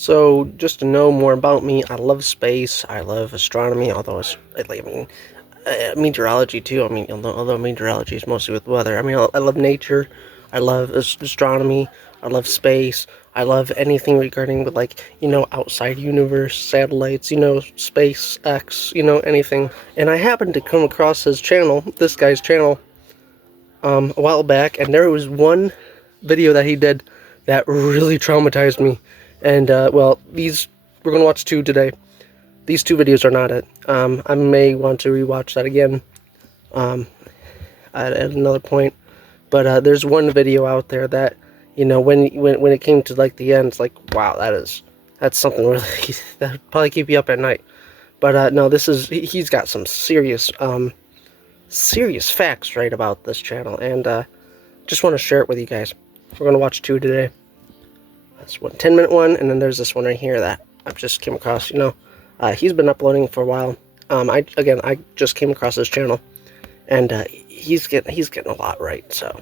So, just to know more about me, I love space, I love astronomy, although meteorology too. I mean, although meteorology is mostly with weather. I mean, I love nature, I love astronomy, I love space, I love anything regarding with outside universe, satellites, SpaceX, anything. And I happened to come across this guy's channel, a while back, and there was one video that he did that really traumatized me. And these we're gonna watch two today. These two videos are not it. I may want to rewatch that again at another point. But there's one video out there that when it came to like the end, it's like, wow, that's something really that would probably keep you up at night. But no, he's got some serious facts right about this channel, and just want to share it with you guys. We're gonna watch two today. That's one 10-minute one, and then there's this one right here that I've just came across. He's been uploading for a while. I just came across his channel, and he's getting a lot right. So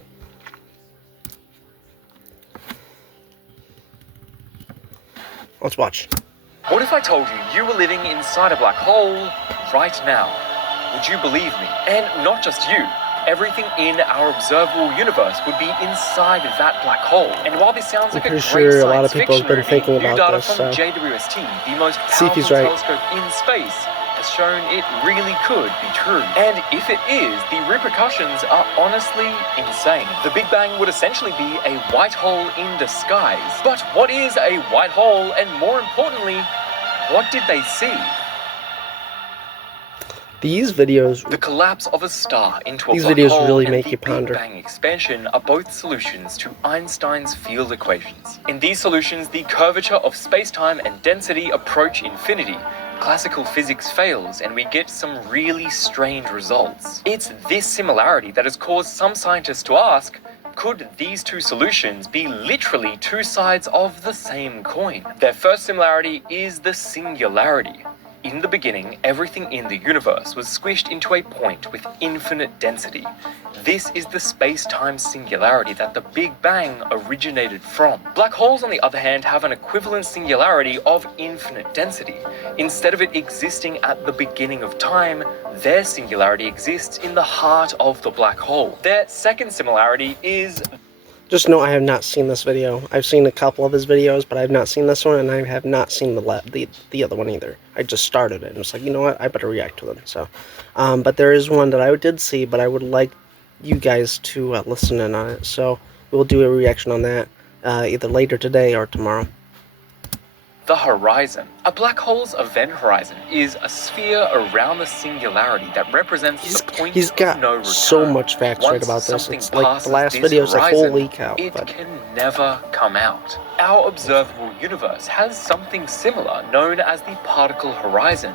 let's watch. What if I told you you were living inside a black hole right now? Would you believe me? And not just you. Everything in our observable universe would be inside that black hole. And while this sounds like a great sure a lot of science people have been fiction thinking movie, new about data this, from so JWST, the most see if powerful he's right. telescope in space, has shown it really could be true. And if it is, the repercussions are honestly insane. The Big Bang would essentially be a white hole in disguise. But what is a white hole? And more importantly, what did they see? These videos, The collapse of a star into a these black videos hole really and make the you ponder. Big Bang expansion are both solutions to Einstein's field equations. In these solutions, the curvature of space-time and density approach infinity. Classical physics fails, and we get some really strange results. It's this similarity that has caused some scientists to ask, could these two solutions be literally two sides of the same coin? Their first similarity is the singularity. In the beginning, everything in the universe was squished into a point with infinite density. This is the space-time singularity that the Big Bang originated from. Black holes, on the other hand, have an equivalent singularity of infinite density. Instead of it existing at the beginning of time, their singularity exists in the heart of the black hole. Their second similarity is... Just know I have not seen this video. I've seen a couple of his videos, but I have not seen this one, and I have not seen the other one either. I just started it, and it's like, you know what, I better react to them. So, but there is one that I did see, but I would like you guys to listen in on it. So we'll do a reaction on that either later today or tomorrow. The horizon. A black hole's event horizon is a sphere around the singularity that represents the point of no return. So much facts right about this. It's like the last video is like, holy cow. It can never come out. Our observable universe has something similar known as the particle horizon.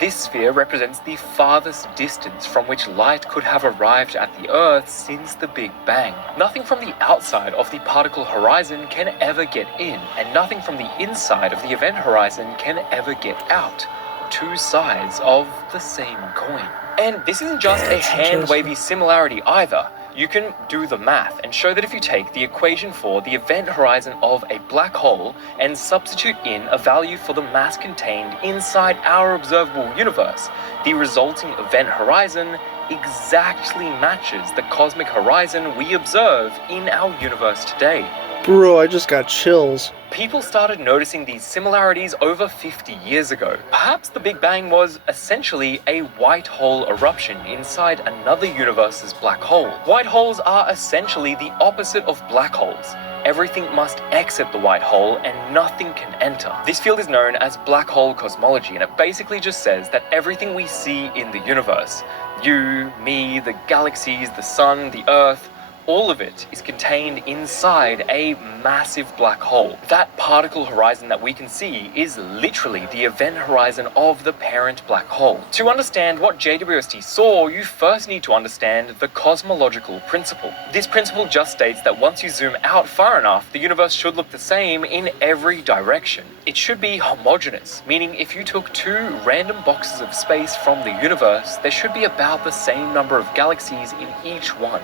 This sphere represents the farthest distance from which light could have arrived at the Earth since the Big Bang. Nothing from the outside of the particle horizon can ever get in, and nothing from the inside of the event horizon can ever get out. Two sides of the same coin. And this isn't just a hand-wavy similarity either. You can do the math and show that if you take the equation for the event horizon of a black hole and substitute in a value for the mass contained inside our observable universe, the resulting event horizon exactly matches the cosmic horizon we observe in our universe today. Bro, I just got chills. People started noticing these similarities over 50 years ago. Perhaps the Big Bang was essentially a white hole eruption inside another universe's black hole. White holes are essentially the opposite of black holes. Everything must exit the white hole and nothing can enter. This field is known as black hole cosmology, and it basically just says that everything we see in the universe, you, me, the galaxies, the sun, the earth, all of it is contained inside a massive black hole. That particle horizon that we can see is literally the event horizon of the parent black hole. To understand what JWST saw, you first need to understand the cosmological principle. This principle just states that once you zoom out far enough, the universe should look the same in every direction. It should be homogeneous, meaning if you took two random boxes of space from the universe, there should be about the same number of galaxies in each one.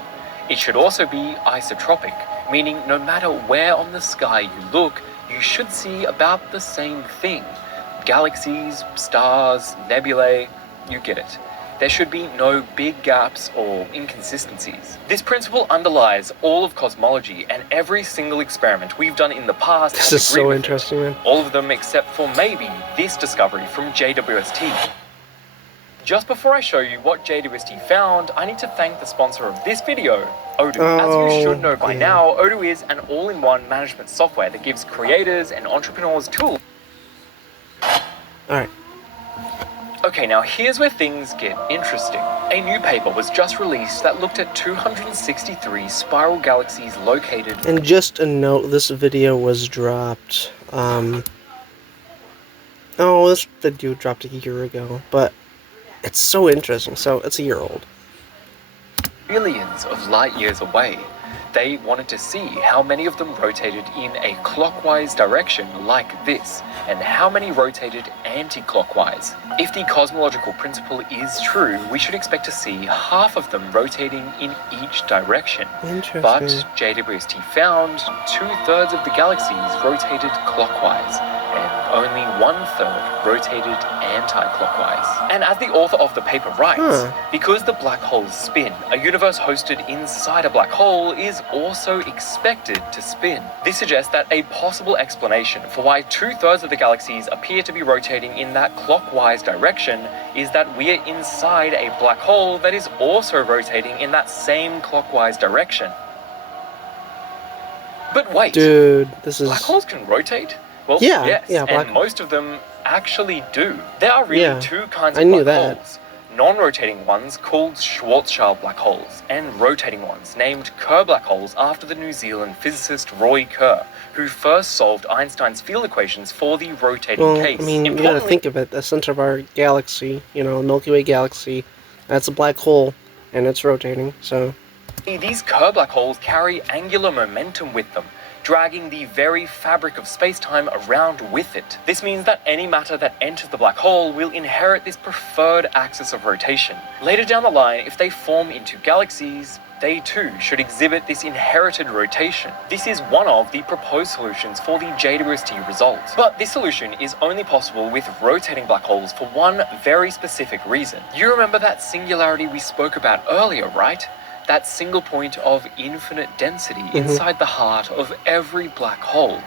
It should also be isotropic, meaning no matter where on the sky you look, you should see about the same thing. Galaxies, stars, nebulae, you get it. There should be no big gaps or inconsistencies. This principle underlies all of cosmology and every single experiment we've done in the past. This is so interesting, man. All of them except for maybe this discovery from JWST. Just before I show you what JWST found, I need to thank the sponsor of this video, Odoo. As you should know by now, Odoo is an all-in-one management software that gives creators and entrepreneurs tools. Alright. Okay, now here's where things get interesting. A new paper was just released that looked at 263 spiral galaxies located. And just a note, this video was dropped, this video dropped a year ago, but it's so interesting, so it's a year old. Billions of light years away. They wanted to see how many of them rotated in a clockwise direction like this, and how many rotated anti-clockwise. If the cosmological principle is true, we should expect to see half of them rotating in each direction. Interesting. But JWST found 2/3 of the galaxies rotated clockwise, and only 1/3 rotated anti-clockwise. And as the author of the paper writes, because the black holes spin, a universe hosted inside a black hole is also expected to spin. This suggests that a possible explanation for why 2/3 of the galaxies appear to be rotating in that clockwise direction is that we are inside a black hole that is also rotating in that same clockwise direction. But wait, dude, this is... black holes can rotate? Well, yeah, yes, yeah, and most of them actually do. There are really two kinds of black holes. Non-rotating ones called Schwarzschild black holes, and rotating ones named Kerr black holes after the New Zealand physicist Roy Kerr, who first solved Einstein's field equations for the rotating case. I mean, you gotta think of it, the center of our galaxy, Milky Way galaxy, that's a black hole, and it's rotating, so... These Kerr black holes carry angular momentum with them, dragging the very fabric of space-time around with it. This means that any matter that enters the black hole will inherit this preferred axis of rotation. Later down the line, if they form into galaxies, they too should exhibit this inherited rotation. This is one of the proposed solutions for the JWST results. But this solution is only possible with rotating black holes for one very specific reason. You remember that singularity we spoke about earlier, right? That single point of infinite density inside the heart of every black hole.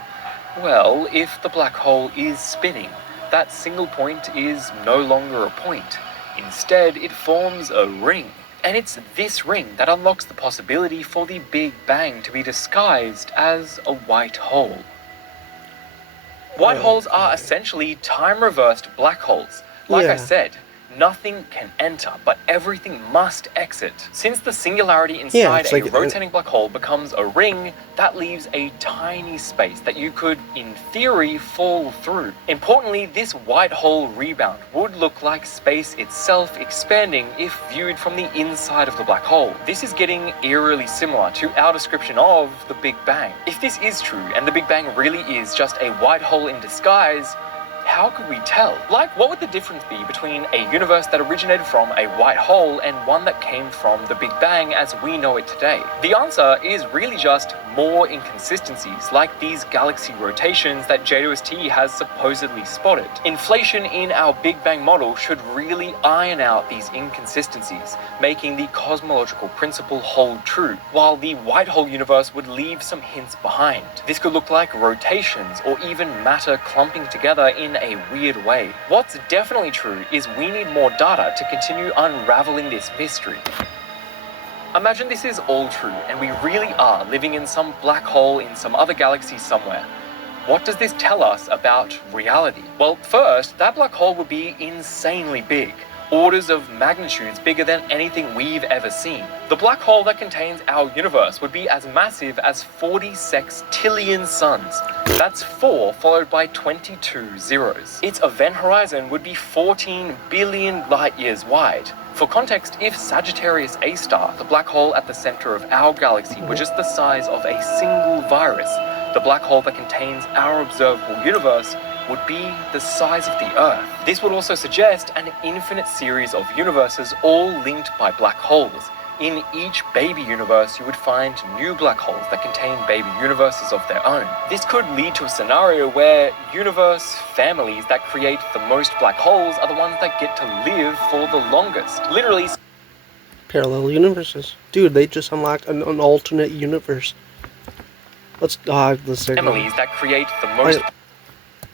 Well, if the black hole is spinning, that single point is no longer a point. Instead, it forms a ring. And it's this ring that unlocks the possibility for the Big Bang to be disguised as a white hole. White holes are essentially time-reversed black holes. Like I said, nothing can enter, but everything must exit. Since the singularity inside a rotating black hole becomes a ring, that leaves a tiny space that you could, in theory, fall through. Importantly, this white hole rebound would look like space itself expanding if viewed from the inside of the black hole. This is getting eerily similar to our description of the Big Bang. If this is true, and the Big Bang really is just a white hole in disguise, how could we tell? Like, what would the difference be between a universe that originated from a white hole and one that came from the Big Bang as we know it today? The answer is really just more inconsistencies, like these galaxy rotations that JWST has supposedly spotted. Inflation in our Big Bang model should really iron out these inconsistencies, making the cosmological principle hold true, while the white hole universe would leave some hints behind. This could look like rotations or even matter clumping together in a weird way. What's definitely true is we need more data to continue unraveling this mystery. Imagine this is all true and we really are living in some black hole in some other galaxy somewhere. What does this tell us about reality? Well, first, that black hole would be insanely big. Orders of magnitudes bigger than anything we've ever seen. The black hole that contains our universe would be as massive as 40 sextillion suns. That's 4 followed by 22 zeros. Its event horizon would be 14 billion light years wide. For context, if Sagittarius A star, the black hole at the center of our galaxy, were just the size of a single virus, the black hole that contains our observable universe would be the size of the Earth. This would also suggest an infinite series of universes all linked by black holes, In each baby universe, you would find new black holes that contain baby universes of their own. This could lead to a scenario where universe families that create the most black holes are the ones that get to live for the longest. Literally, Parallel universes. Dude, they just unlocked an alternate universe. Let's dog the signal. families that create the most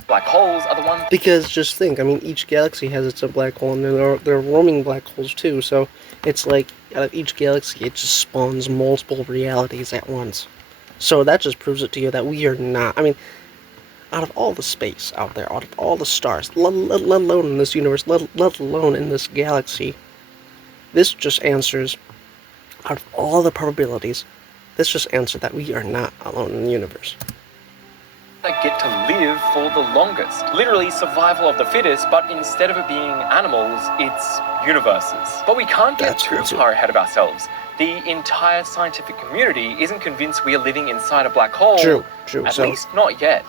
black holes are the ones. Because just think, I mean, each galaxy has its own black hole, and they're roaming black holes too. So it's like out of each galaxy, it just spawns multiple realities at once. So that just proves it to you that we are not. I mean, out of all the space out there, out of all the stars, let alone in this universe, let alone in this galaxy, this just answers, out of all the probabilities, this just answers that we are not alone in the universe. That get to live for the longest. Literally survival of the fittest, but instead of it being animals, it's universes. But we can't get too far ahead of ourselves. The entire scientific community isn't convinced we are living inside a black hole. True. At least not yet.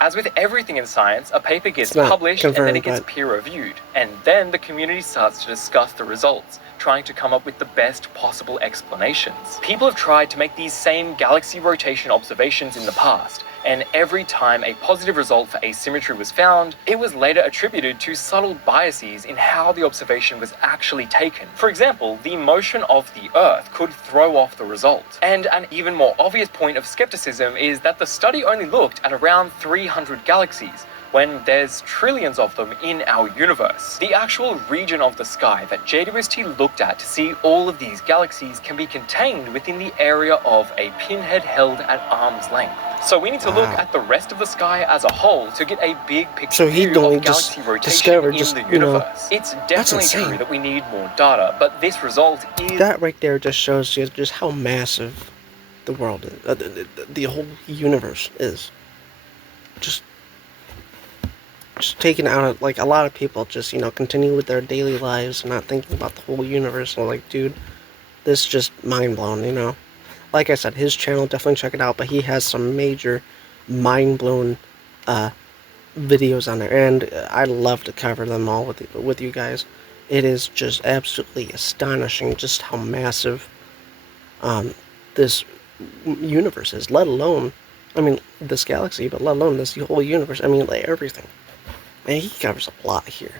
As with everything in science, a paper gets published and then it gets peer-reviewed. And then the community starts to discuss the results, trying to come up with the best possible explanations. People have tried to make these same galaxy rotation observations in the past, and every time a positive result for asymmetry was found, it was later attributed to subtle biases in how the observation was actually taken. For example, the motion of the Earth could throw off the result. And an even more obvious point of skepticism is that the study only looked at around 300 galaxies, when there's trillions of them in our universe. The actual region of the sky that JWST looked at to see all of these galaxies can be contained within the area of a pinhead held at arm's length. So we need to look at the rest of the sky as a whole to get a big picture view of galaxy rotation in the universe. It's definitely true that we need more data, but this result is... That right there just shows you just how massive the world is, the whole universe is. Just taken out of, like, a lot of people just, continue with their daily lives and not thinking about the whole universe. And like, dude, this is just mind-blown, Like I said, his channel, definitely check it out, but he has some major mind-blown videos on there, and I'd love to cover them all with you guys. It is just absolutely astonishing just how massive this universe is, let alone, this galaxy, but let alone this whole universe. Like everything. Man, he covers a lot here.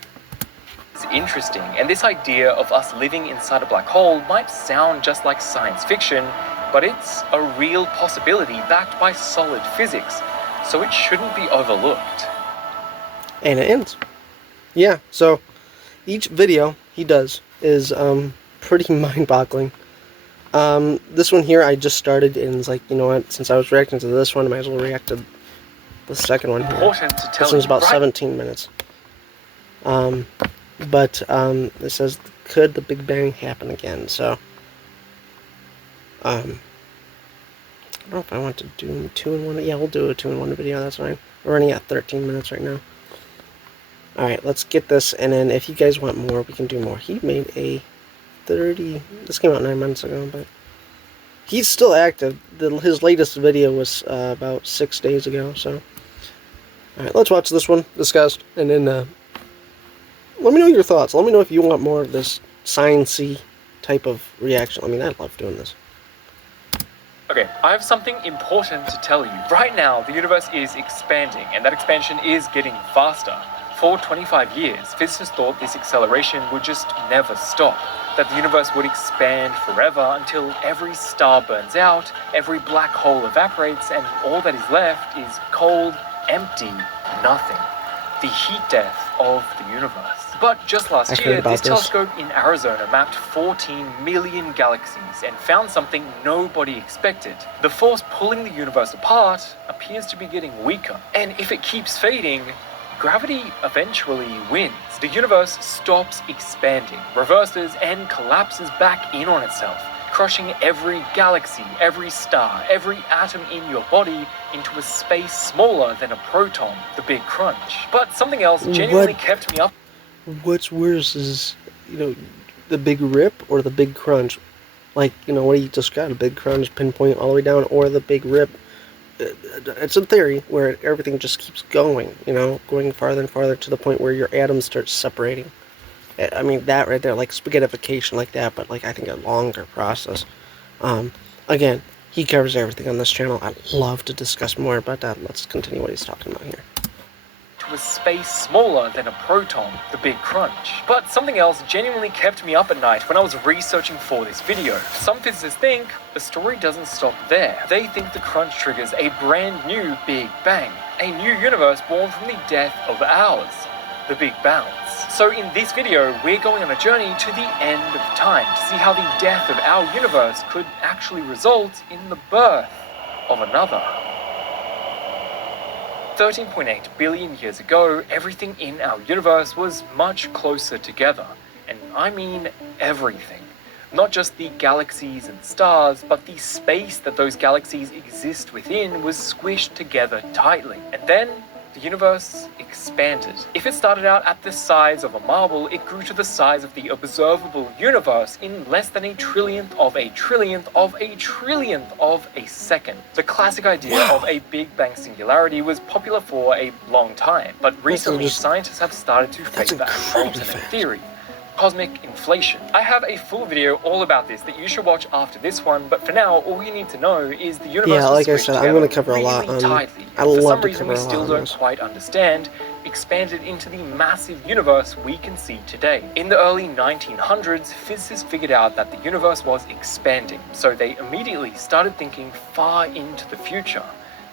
It's interesting, and this idea of us living inside a black hole might sound just like science fiction, but it's a real possibility backed by solid physics, so it shouldn't be overlooked. And it ends. Yeah, so each video he does is pretty mind-boggling. This one here I just started, and it's like, you know what, since I was reacting to this one, I might as well react to the second one here. This one's about 17 minutes. But it says, could the Big Bang happen again? So, I don't know if I want to do 2-in-1. Yeah, we'll do a 2-in-1 video, that's fine. We're running at 13 minutes right now. Alright, let's get this, and then if you guys want more, we can do more. He made a 30... This came out 9 months ago, but he's still active. His latest video was about 6 days ago, so... Alright, let's watch this one discussed, and then let me know your thoughts. Let me know if you want more of this science-y type of reaction. I love doing this. Okay, I have something important to tell you. Right now, the universe is expanding, and that expansion is getting faster. For 25 years, physicists thought this acceleration would just never stop, that the universe would expand forever until every star burns out, every black hole evaporates, and all that is left is cold, empty nothing. The heat death of the universe. But just last year, this telescope in Arizona mapped 14 million galaxies and found something nobody expected. The force pulling the universe apart appears to be getting weaker. And if it keeps fading, gravity eventually wins. The universe stops expanding, reverses, and collapses back in on itself, crushing every galaxy, every star, every atom in your body into a space smaller than a proton, the Big Crunch. But something else genuinely kept me up. What's worse is, the Big Rip or the Big Crunch? Like, what you described, a Big Crunch pinpoint all the way down, or the Big Rip. It's a theory where everything just keeps going, going farther and farther to the point where your atoms start separating. I mean, that right there, like spaghettification like that, but like I think a longer process. Again, he covers everything on this channel. I'd love to discuss more about that. Let's continue what he's talking about here. To a space smaller than a proton, the Big Crunch. But something else genuinely kept me up at night when I was researching for this video. Some physicists think the story doesn't stop there. They think the crunch triggers a brand new Big Bang, a new universe born from the death of ours, the Big Bounce. So in this video, we're going on a journey to the end of time to see how the death of our universe could actually result in the birth of another. 13.8 billion years ago, everything in our universe was much closer together. And I mean everything. Not just the galaxies and stars, but the space that those galaxies exist within was squished together tightly. And then the universe expanded. If it started out at the size of a marble, it grew to the size of the observable universe in less than a trillionth of a trillionth of a trillionth of a second. The classic idea of a Big Bang singularity was popular for a long time, but recently scientists have started to favor an alternate theory: cosmic inflation. I have a full video all about this that you should watch after this one, but for now, all you need to know is the universe Yeah, like I said, I'm going to cover really a lot on... tightly. I For love some to reason cover we a lot still on don't this. quite understand, expanded into the massive universe we can see today. In the early 1900s, physicists figured out that the universe was expanding, so they immediately started thinking far into the future,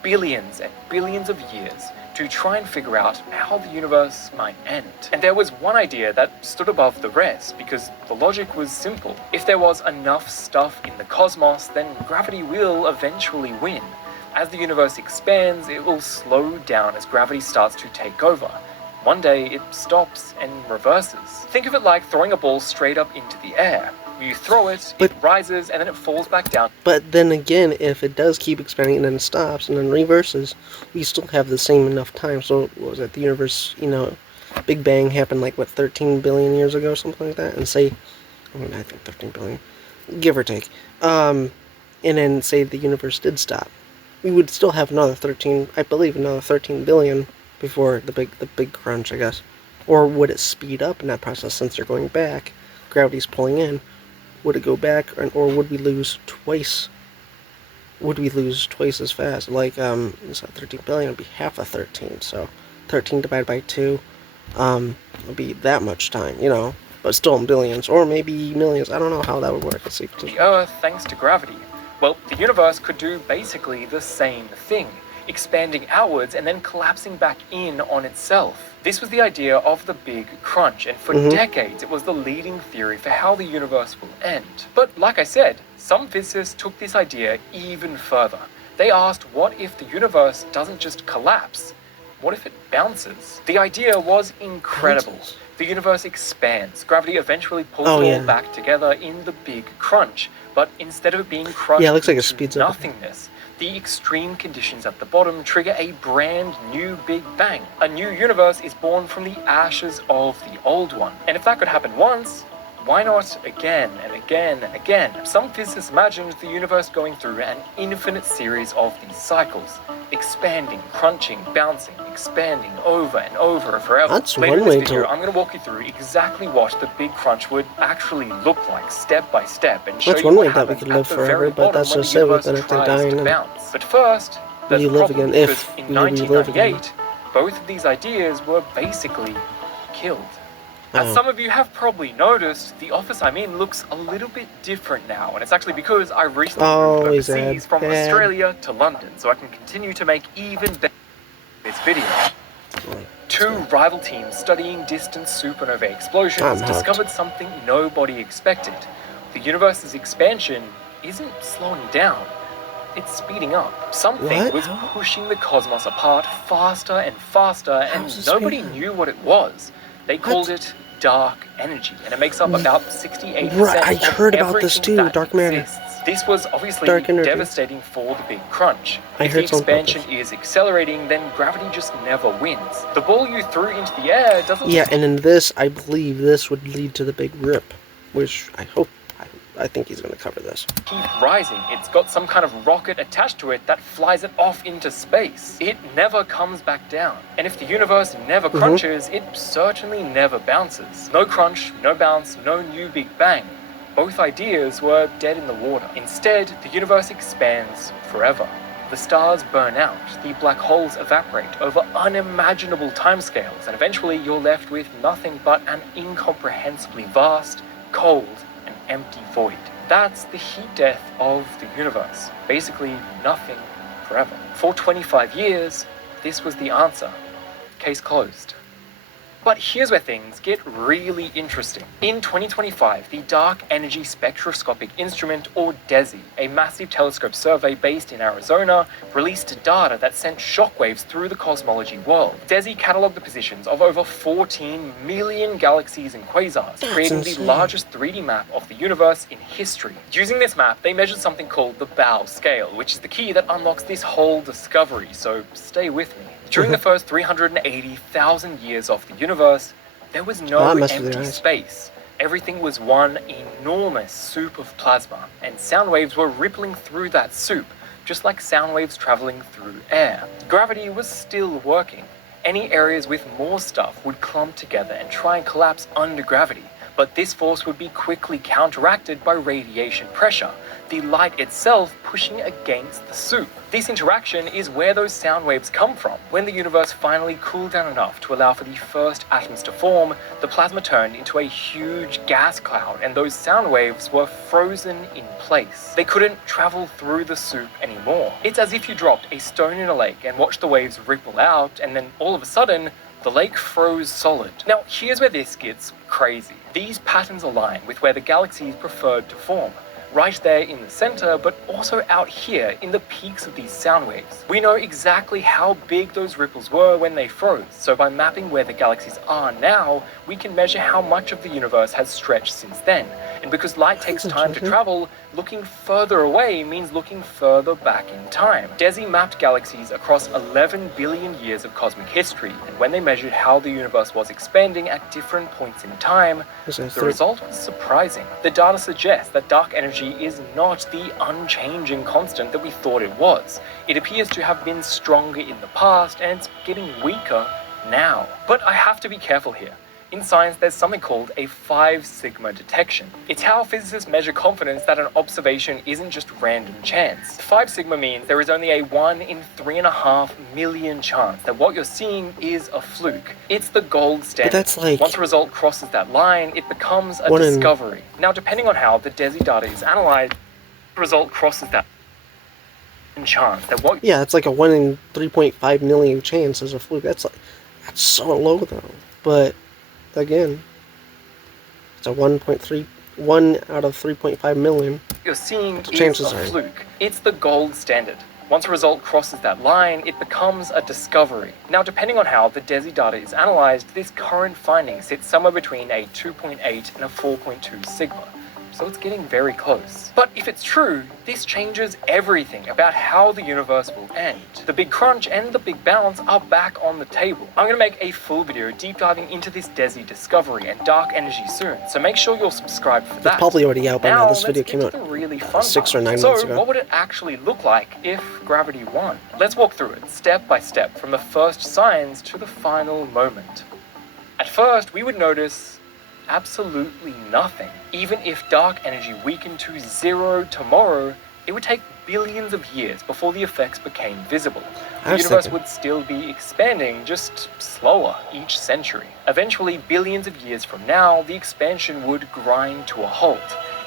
billions and billions of years, to try and figure out how the universe might end. And there was one idea that stood above the rest, because the logic was simple. If there was enough stuff in the cosmos, then gravity will eventually win. As the universe expands, it will slow down as gravity starts to take over. One day, it stops and reverses. Think of it like throwing a ball straight up into the air. You throw it, it rises, and then it falls back down. But then again, if it does keep expanding and then stops and then reverses, we still have the same enough time. So, what was it? The universe, Big Bang happened like, what, 13 billion years ago, something like that? And say, I think 13 billion, give or take. And then say the universe did stop. We would still have another 13 billion before the big crunch, I guess. Or would it speed up in that process since they're going back? Gravity's pulling in. Would it go back, or would we lose twice? Would we lose twice as fast? Like, it's not 13 billion, it'd be half of 13. So, 13 divided by 2, would be that much time, but still in billions, or maybe millions. I don't know how that would work. Let's see. The Earth thanks to gravity. Well, the universe could do basically the same thing, expanding outwards and then collapsing back in on itself. This was the idea of the Big Crunch, and for decades it was the leading theory for how the universe will end. But like I said, some physicists took this idea even further. They asked, what if the universe doesn't just collapse? What if it bounces? The idea was incredible. The universe expands. Gravity eventually pulls it all back together in the Big Crunch. But instead of it being crushed it looks like it speeds up. nothingness, the extreme conditions at the bottom trigger a brand new Big Bang. A new universe is born from the ashes of the old one. And if that could happen once, why not again and again and again? Some physicists imagined the universe going through an infinite series of these cycles, expanding, crunching, bouncing, expanding over and over forever. That's Later in one this way video, to... I'm going to walk you through exactly what the Big Crunch would actually look like, step by step, and show That's you one what way that we happens could at live the forever, very but bottom that's when just the it with universe everything tries dying to and... bounce. But first, there's We a live problem, again, because if in we live again. 1998, both of these ideas were basically killed. As some of you have probably noticed, the office I'm in looks a little bit different now, and it's actually because I recently moved overseas from Australia to London, so I can continue to make even better this video. Two rival teams studying distant supernova explosions discovered something nobody expected. The universe's expansion isn't slowing down, it's speeding up. Something was pushing the cosmos apart faster and faster, and nobody knew what it was. They called it dark energy, and it makes up about 68% I heard about this too, dark matter. This was obviously devastating for the Big Crunch. If the expansion is accelerating, then gravity just never wins. The ball you threw into the air doesn't... Yeah, and in this, I believe this would lead to the Big Rip, which I hope I think he's going to cover this. Keep rising. It's got some kind of rocket attached to it that flies it off into space. It never comes back down. And if the universe never crunches, it certainly never bounces. No crunch, no bounce, no new Big Bang. Both ideas were dead in the water. Instead, the universe expands forever. The stars burn out, the black holes evaporate over unimaginable timescales, and eventually you're left with nothing but an incomprehensibly vast, cold, and empty void. That's the heat death of the universe. Basically, nothing forever. For 25 years, this was the answer. Case closed. But here's where things get really interesting. In 2025, the Dark Energy Spectroscopic Instrument, or DESI, a massive telescope survey based in Arizona, released data that sent shockwaves through the cosmology world. DESI catalogued the positions of over 14 million galaxies and quasars, creating the largest 3D map of the universe in history. Using this map, they measured something called the Bow scale, which is the key that unlocks this whole discovery, so stay with me. During the first 380,000 years of the universe, there was no empty space. Everything was one enormous soup of plasma, and sound waves were rippling through that soup, just like sound waves traveling through air. Gravity was still working. Any areas with more stuff would clump together and try and collapse under gravity, but this force would be quickly counteracted by radiation pressure, the light itself pushing against the soup. This interaction is where those sound waves come from. When the universe finally cooled down enough to allow for the first atoms to form, the plasma turned into a huge gas cloud, and those sound waves were frozen in place. They couldn't travel through the soup anymore. It's as if you dropped a stone in a lake and watched the waves ripple out, and then all of a sudden, the lake froze solid. Now, here's where this gets crazy. These patterns align with where the galaxies preferred to form. Right there in the center, but also out here in the peaks of these sound waves. We know exactly how big those ripples were when they froze, so by mapping where the galaxies are now, we can measure how much of the universe has stretched since then. And because light takes time to travel, looking further away means looking further back in time. DESI mapped galaxies across 11 billion years of cosmic history, and when they measured how the universe was expanding at different points in time, the result was surprising. The data suggests that dark energy is not the unchanging constant that we thought it was. It appears to have been stronger in the past, and it's getting weaker now. But I have to be careful here. In science, there's something called a 5 sigma detection. It's how physicists measure confidence that an observation isn't just random chance. 5 sigma means there is only a 1 in 3.5 million chance that what you're seeing is a fluke. It's the gold standard. But that's like... Once a result crosses that line, it becomes a discovery. Now, depending on how the DESI data is analyzed, the result crosses that chance that what... Yeah, it's like a 1 in 3.5 million chance as a fluke. That's so low though. But again, it's a 1 out of 3.5 million. You're seeing is a fluke. It's the gold standard. Once a result crosses that line, it becomes a discovery. Now, depending on how the DESI data is analyzed, this current finding sits somewhere between a 2.8 and a 4.2 sigma. So it's getting very close. But if it's true, this changes everything about how the universe will end. The Big Crunch and the Big Bounce are back on the table. I'm going to make a full video deep diving into this DESI discovery and dark energy soon, so make sure you're subscribed for that. It's probably already out by now. This video came out really fun 6 or 9 months ago. So what would it actually look like if gravity won? Let's walk through it step by step from the first signs to the final moment. At first, we would notice absolutely nothing. Even if dark energy weakened to 0 tomorrow, it would take billions of years before the effects became visible. The universe would still be expanding, just slower each century. Eventually, billions of years from now, the expansion would grind to a halt.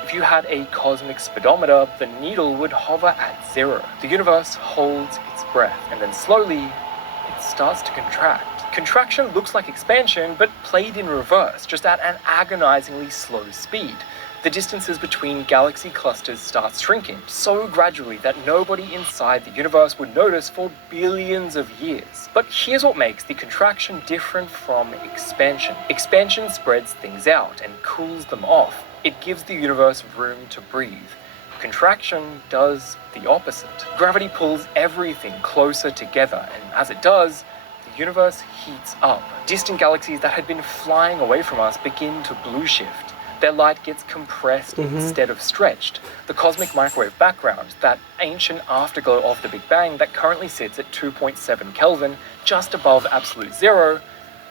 If you had a cosmic speedometer, the needle would hover at 0. The universe holds its breath, and then slowly, it starts to contract. Contraction looks like expansion, but played in reverse, just at an agonizingly slow speed. The distances between galaxy clusters start shrinking, so gradually that nobody inside the universe would notice for billions of years. But here's what makes the contraction different from expansion. Expansion spreads things out and cools them off. It gives the universe room to breathe. Contraction does the opposite. Gravity pulls everything closer together, and as it does, the universe heats up. Distant galaxies that had been flying away from us begin to blue shift. Their light gets compressed instead of stretched. The cosmic microwave background, that ancient afterglow of the Big Bang that currently sits at 2.7 Kelvin, just above absolute zero,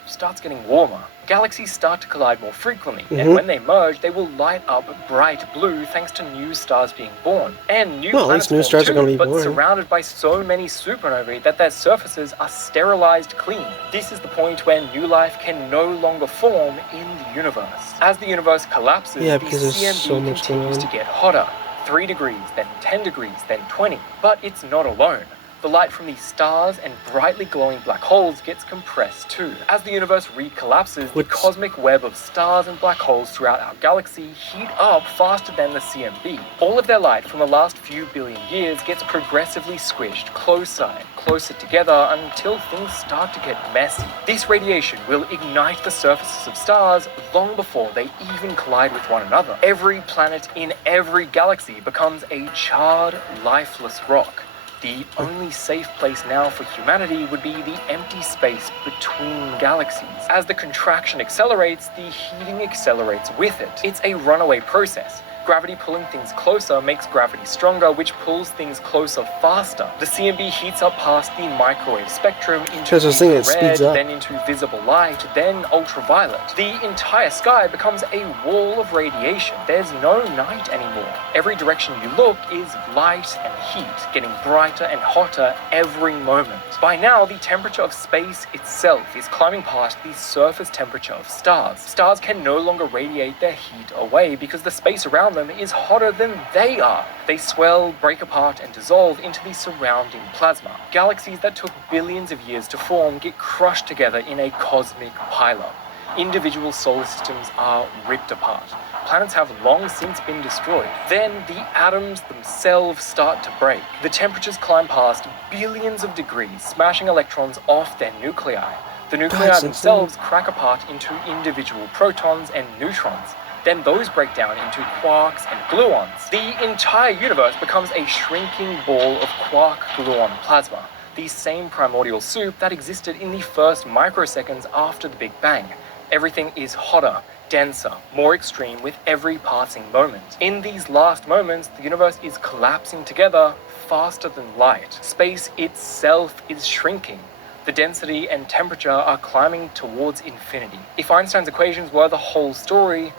starts getting warmer. Galaxies start to collide more frequently, and when they merge, they will light up bright blue thanks to new stars being born. And new planets new form stars are too, going to be but born. surrounded by so many supernovae that their surfaces are sterilized clean. This is the point where new life can no longer form in the universe. As the universe collapses, the CMB continues to get hotter. 3 degrees, then 10 degrees, then 20. But it's not alone. The light from these stars and brightly glowing black holes gets compressed too. As the universe recollapses, the cosmic web of stars and black holes throughout our galaxy heat up faster than the CMB. All of their light from the last few billion years gets progressively squished closer and closer together until things start to get messy. This radiation will ignite the surfaces of stars long before they even collide with one another. Every planet in every galaxy becomes a charred, lifeless rock. The only safe place now for humanity would be the empty space between galaxies. As the contraction accelerates, the heating accelerates with it. It's a runaway process. Gravity pulling things closer makes gravity stronger, which pulls things closer faster. The CMB heats up past the microwave spectrum into infrared, then into visible light, then ultraviolet. The entire sky becomes a wall of radiation. There's no night anymore. Every direction you look is light and heat, getting brighter and hotter every moment. By now, the temperature of space itself is climbing past the surface temperature of stars. Stars can no longer radiate their heat away because the space around them is hotter than they are. They swell, break apart, and dissolve into the surrounding plasma. Galaxies that took billions of years to form get crushed together in a cosmic pileup. Individual solar systems are ripped apart. Planets have long since been destroyed. Then the atoms themselves start to break. The temperatures climb past billions of degrees, smashing electrons off their nuclei. The nuclei themselves crack apart into individual protons and neutrons. Then those break down into quarks and gluons. The entire universe becomes a shrinking ball of quark-gluon plasma, the same primordial soup that existed in the first microseconds after the Big Bang. Everything is hotter, denser, more extreme with every passing moment. In these last moments, the universe is collapsing together faster than light. Space itself is shrinking. The density and temperature are climbing towards infinity. If Einstein's equations were the whole story,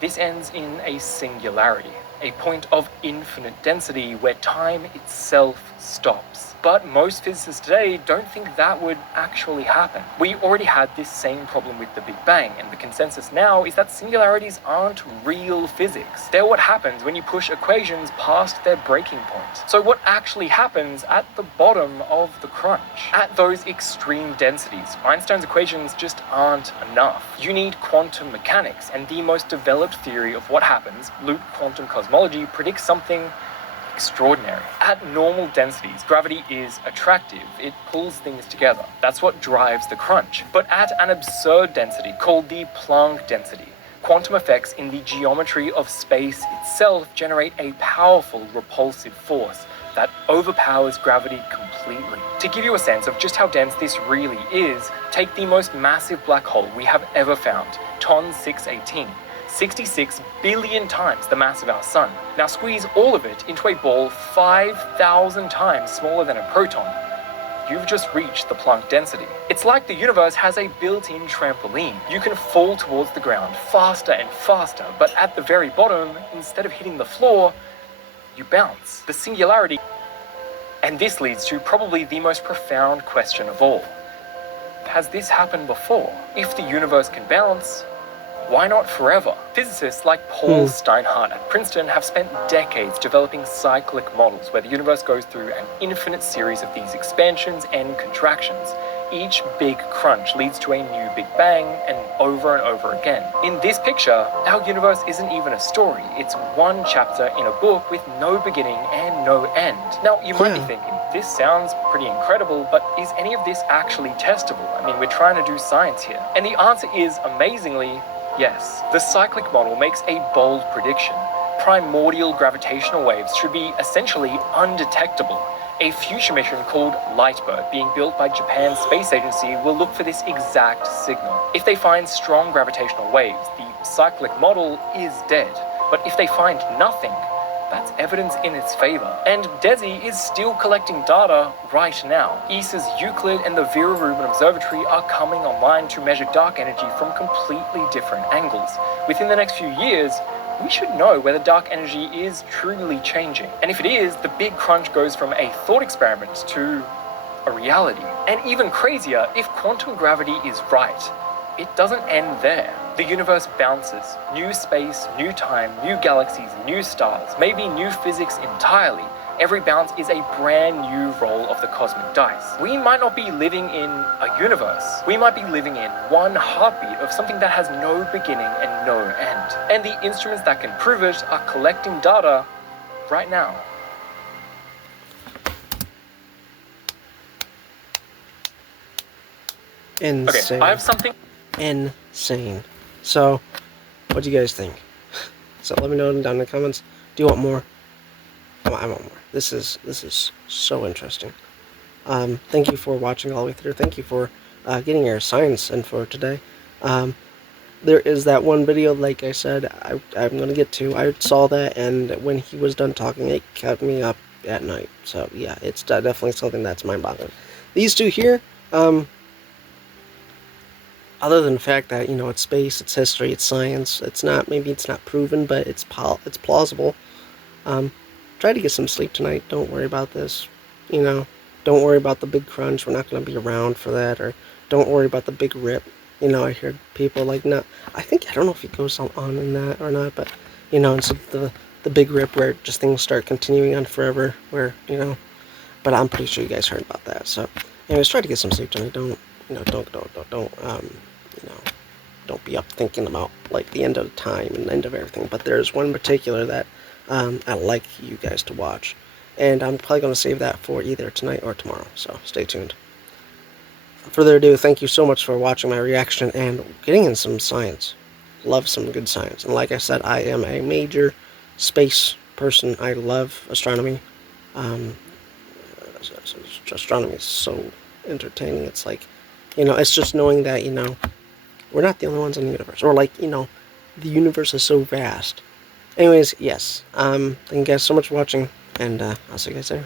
this ends in a singularity, a point of infinite density where time itself stops. But most physicists today don't think that would actually happen. We already had this same problem with the Big Bang, and the consensus now is that singularities aren't real physics. They're what happens when you push equations past their breaking point. So what actually happens at the bottom of the crunch? At those extreme densities, Einstein's equations just aren't enough. You need quantum mechanics, and the most developed theory of what happens, loop quantum cosmology, predicts something extraordinary. At normal densities, gravity is attractive. It pulls things together. That's what drives the crunch. But at an absurd density called the Planck density, quantum effects in the geometry of space itself generate a powerful repulsive force that overpowers gravity completely. To give you a sense of just how dense this really is, take the most massive black hole we have ever found, TON 618. 66 billion times the mass of our sun. Now squeeze all of it into a ball 5,000 times smaller than a proton. You've just reached the Planck density. It's like the universe has a built-in trampoline. You can fall towards the ground faster and faster, but at the very bottom, instead of hitting the floor, you bounce. The singularity. And this leads to probably the most profound question of all. Has this happened before? If the universe can bounce, why not forever? Physicists like Paul Steinhardt at Princeton have spent decades developing cyclic models where the universe goes through an infinite series of these expansions and contractions. Each big crunch leads to a new Big Bang, and over again. In this picture, our universe isn't even a story. It's one chapter in a book with no beginning and no end. Now, you might be thinking, this sounds pretty incredible, but is any of this actually testable? I mean, we're trying to do science here. And the answer is, amazingly, yes. The cyclic model makes a bold prediction. Primordial gravitational waves should be essentially undetectable. A future mission called Lightbird, being built by Japan's space agency, will look for this exact signal. If they find strong gravitational waves, the cyclic model is dead. But if they find nothing, that's evidence in its favor. And DESI is still collecting data right now. ESA's Euclid and the Vera Rubin Observatory are coming online to measure dark energy from completely different angles. Within the next few years, we should know whether dark energy is truly changing. And if it is, the big crunch goes from a thought experiment to a reality. And even crazier, if quantum gravity is right, it doesn't end there. The universe bounces. New space, new time, new galaxies, new stars, maybe new physics entirely. Every bounce is a brand new roll of the cosmic dice. We might not be living in a universe. We might be living in one heartbeat of something that has no beginning and no end. And the instruments that can prove it are collecting data right now. Insane. Okay, I have something. Insane. So, what do you guys think? So let me know down in the comments. Do you want more? I want more. This is so interesting. Thank you for watching all the way through. Thank you for getting your science info today. There is that one video, like I said, I'm going to get to. I saw that, and when he was done talking, it kept me up at night. So, yeah, it's definitely something that's mind-boggling. These two here, other than the fact that, you know, it's space, it's history, it's science, maybe it's not proven, but it's plausible. Try to get some sleep tonight. Don't worry about this. You know, don't worry about the big crunch. We're not going to be around for that. Or don't worry about the big rip. You know, I hear people like, no, I don't know if he goes on in that or not, but, you know, instead of the big rip where just things start continuing on forever, where, you know, but I'm pretty sure you guys heard about that. So, anyways, try to get some sleep tonight. Don't be up thinking about, like, the end of time and the end of everything. But there's one in particular that I'd like you guys to watch. And I'm probably going to save that for either tonight or tomorrow. So stay tuned. Without further ado, thank you so much for watching my reaction and getting in some science. Love some good science. And like I said, I am a major space person. I love astronomy. Astronomy is so entertaining. It's like, you know, it's just knowing that, you know, we're not the only ones in the universe. Or, like, you know, the universe is so vast. Anyways, yes. Thank you guys so much for watching, and I'll see you guys later.